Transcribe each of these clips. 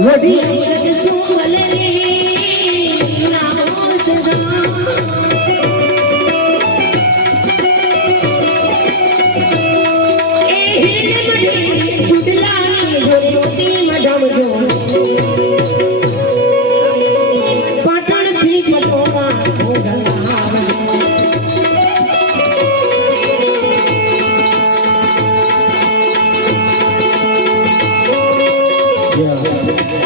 Ready? Yeah, yeah, yeah.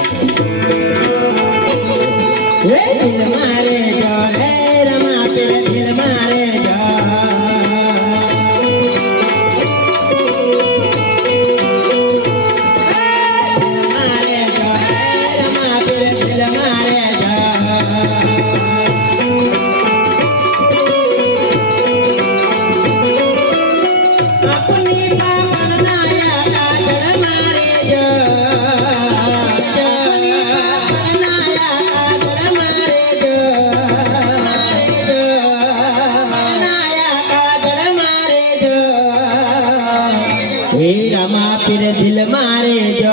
હે રામા પીર દિલ મારે જો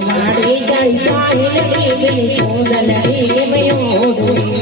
તુમારી ગઈ સાહિલ લીલી છોડ લઈ ગયો દોરી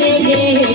रहे